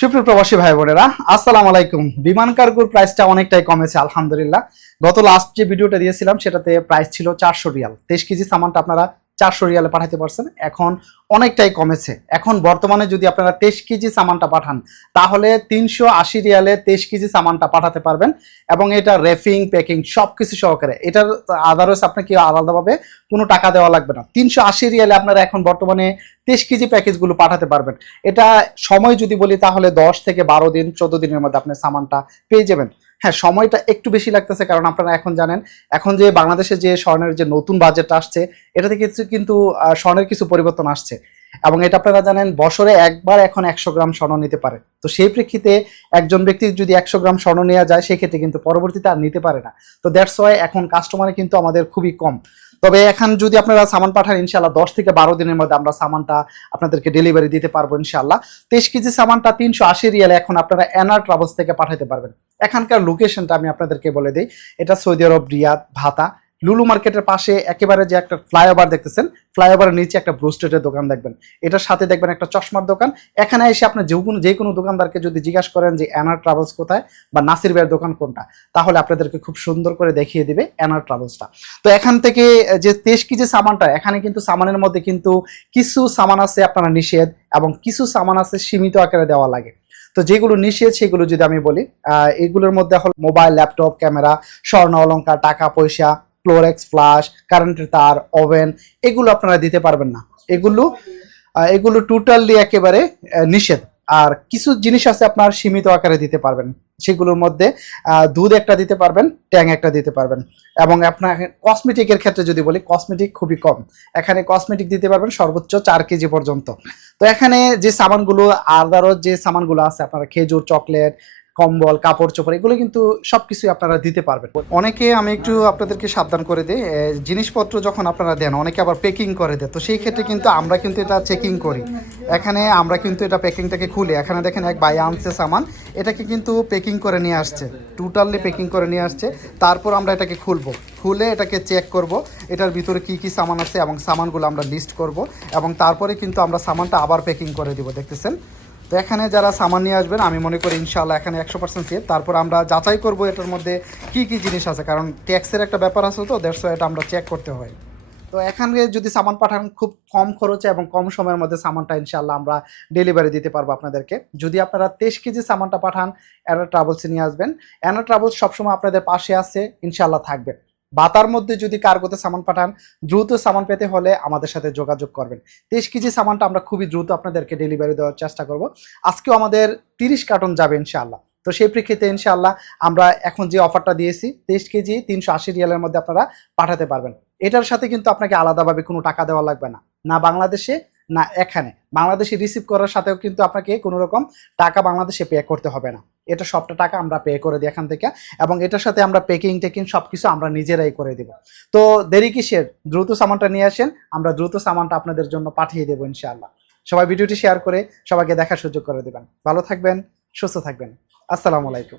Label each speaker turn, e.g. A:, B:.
A: সুপ্রিয় প্রবাসী ভাই বোনেরা আসসালাম আলাইকুম। বিমান কার্গোর প্রাইসটা অনেকটাই কমেছে, আলহামদুলিল্লাহ। গত লাস্ট যে ভিডিওটা দিয়েছিলাম, সেটাতে প্রাইস ছিল চারশো রিয়াল। তেইশ কেজি সামানটা আপনারা চারশো রিয়ালে পাঠাতে পারছেন। এখন অনেকটাই কমেছে। এখন বর্তমানে যদি আপনারা তেইশ কেজি সামানটা পাঠান, তাহলে তিনশো আশি রিয়ালে তেইশ কেজি সামানটা পাঠাতে পারবেন এবং এটা রেফিং, প্যাকিং সব কিছু সহকারে। এটার আদারওয়াইজ আপনাকে আলাদাভাবে কোনো টাকা দেওয়া লাগবে না। তিনশো আশি রিয়ালে আপনারা এখন বর্তমানে তেইশ কেজি প্যাকেজগুলো পাঠাতে পারবেন। এটা সময় যদি বলি, তাহলে দশ থেকে বারো দিন, চোদ্দ দিনের মধ্যে আপনি সামানটা পেয়ে যাবেন। হ্যাঁ সময়টা একটু বেশি লাগতেছে কারণ আপনারা এখন জানেন, এখন যে বাংলাদেশে যে স্বর্ণের যে নতুন বাজেট আসছে, এটাতে কিছু কিন্তু স্বর্ণের কিছু পরিবর্তন আসছে। এবং এটা আপনারা জানেন, বছরে একবার এখন একশো গ্রাম স্বর্ণ নিতে পারে। তো সেই প্রেক্ষিতে একজন ব্যক্তি যদি একশো গ্রাম স্বর্ণ নেওয়া যায়, সেক্ষেত্রে কিন্তু পরবর্তীতে আর নিতে পারে না। তো দ্যাটস ওয়াই এখন কাস্টমারে কিন্তু আমাদের খুবই কম। তবে এখন যদি আপনারা সামান পাঠান ইনশাল্লাহ দশ থেকে বারো দিনের মধ্যে আমরা সামানটা আপনাদেরকে ডেলিভারি দিতে পারব ইনশাল্লাহ তেইশ কেজি সামানটা তিনশো আশি রিয়ালে এখন আপনারা এনআর ট্রাভেলস থেকে পাঠাতে পারবেন। এখানকার লোকেশনটা আমি আপনাদেরকে বলে দিই। এটা সৌদি আরব, রিয়াদ, ভাতা। লুলু মার্কেটের পাশে একেবারে যে একটা ফ্লাইওভার দেখতেছেন, ফ্লাইওভারের নিচে একটা ব্রুস্টেটের দোকান দেখবেন। এটার সাথে দেখবেন একটা চশমার দোকান। এখানে এসে আপনি যে কোনো যে কোনো দোকানদারকে যদি জিজ্ঞাসা করেন যে অ্যানার ট্রাভেলস কোথায় বা নাসির ভাইয়ের দোকান কোনটা, তাহলে আপনাদেরকে খুব সুন্দর করে দেখিয়ে দিবে অ্যানার ট্রাভেলসটা। তো এখান থেকে যে তেইশ কেজি সামানটা, এখানে কিন্তু সামানের মধ্যে কিন্তু কিছু সামান আছে আপনারা নিষেধ এবং কিছু সামান আছে সীমিত আকারে দেওয়া লাগে। তো যেগুলো নিষেধ, সেগুলো যদি আমি বলি এগুলোর মধ্যে হল মোবাইল, ল্যাপটপ, ক্যামেরা, স্বর্ণ অলঙ্কার টাকা, পয়সা ক্লোরেক্স ফ্লাশ কারেন্টের তার ওভেন এগুলো আপনারা দিতে পারবেন না। এগুলো এগুলো টোটালি একেবারে নিষেধ। আর কিছু জিনিস আছে আপনার সীমিত আকারে দিতে পারবেন। সেগুলোর মধ্যে দুধ একটা দিতে পারবেন, ট্যাং একটা দিতে পারবেন। এবং আপনার কসমেটিকের ক্ষেত্রে যদি বলি কসমেটিক খুবই কম। এখানে কসমেটিক দিতে পারবেন সর্বোচ্চ চার কেজি পর্যন্ত। তো এখানে যে সামানগুলো আদারও যে সামানগুলো আছে, আপনারা খেজুর চকলেট কম্বল, কাপড় চোপড়, এগুলো কিন্তু সবকিছুই আপনারা দিতে পারবেন। অনেকে আমি একটু আপনাদেরকে সাবধান করে দিই জিনিসপত্র যখন আপনারা দেন, অনেকে আবার পেকিং করে দেয়, তো সেই ক্ষেত্রে কিন্তু আমরা কিন্তু এটা চেকিং করি। এখানে আমরা কিন্তু এটা প্যাকিংটাকে খুলে। এখানে দেখেন এক ভাই আনছে সামান, এটাকে কিন্তু পেকিং করে নিয়ে আসছে। টোটালি পেকিং করে নিয়ে আসছে। তারপর আমরা এটাকে খুলবো। খুলে এটাকে চেক করব, এটার ভিতরে কি কি সামান আছে এবং সামানগুলো আমরা লিস্ট করব এবং তারপরে কিন্তু আমরা সামানটা আবার প্যাকিং করে দিব, দেখতেছেন? তো এখানে যারা সামান নিয়ে আসবেন, আমি মনে করি ইনশাআল্লাহ এখানে একশো পার্সেন্ট সেফ তারপর আমরা যাচাই করব এটার মধ্যে কি কি জিনিস আছে, কারণ ট্যাক্সের একটা ব্যাপার আছে তো দেড়শো এটা আমরা চেক করতে হয়। তো এখানে যদি সামান পাঠান, খুব কম খরচে এবং কম সময়ের মধ্যে সামানটা ইনশাআল্লাহ আমরা ডেলিভারি দিতে পারব আপনাদেরকে। যদি আপনারা তেইশ কেজি সামানটা পাঠান অ্যানা ট্রাভেলসে নিয়ে আসবেন। অ্যানা ট্রাভেলস সবসময় আপনাদের পাশে আছে, ইনশাআল্লাহ থাকবে। বাতার মধ্যে যদি কার্গোতে সামান পাঠান, দ্রুত সামান পেতে হলে আমাদের সাথে যোগাযোগ করবেন। তেইশ কেজি সামানটা আমরা খুবই দ্রুত আপনাদেরকে ডেলিভারি দেওয়ার চেষ্টা করব। আজকেও আমাদের তিরিশ কার্টন যাবে ইনশাআল্লাহ। তো সেই প্রেক্ষিতে ইনশাআল্লাহ আমরা এখন যে অফারটা দিয়েছি, তেইশ কেজি তিনশো আশি রিয়ালের মধ্যে আপনারা পাঠাতে পারবেন। এটার সাথে কিন্তু আপনাকে আলাদাভাবে কোনো টাকা দেওয়া লাগবে না। না বাংলাদেশে না, এখানে। বাংলাদেশে রিসিভ করার সাথেও কিন্তু আপনাকে কোনো রকম টাকা বাংলাদেশে পে করতে হবে না। এটা সবটা টাকা আমরা পে করে দিই এখান থেকে এবং এটার সাথে আমরা পেকিং টেকিং সব কিছু আমরা নিজেরাই করে দিব। তো দেরি কিসের? দ্রুত সামানটা নিয়ে আসেন, আমরা দ্রুত সামানটা আপনাদের জন্য পাঠিয়ে দেবো ইনশাআল্লাহ। সবাই ভিডিওটি শেয়ার করে সবাইকে দেখার সুযোগ করে দেবেন। ভালো থাকবেন, সুস্থ থাকবেন। আসসালামু আলাইকুম।